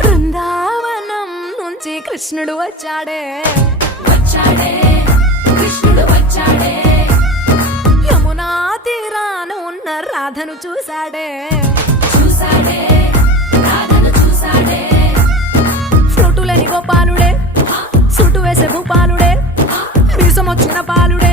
బృందావనం నుంచి కృష్ణుడు వచ్చాడే కృష్ణుడు వచ్చాడే యమునా తీరాన ఉన్న రాధను చూశాడే రాధను చూశాడే ఫ్లూటులని గోపాలుడే సుటు వేసే భూపాలుడే మీసమొచ్చిన పాలుడే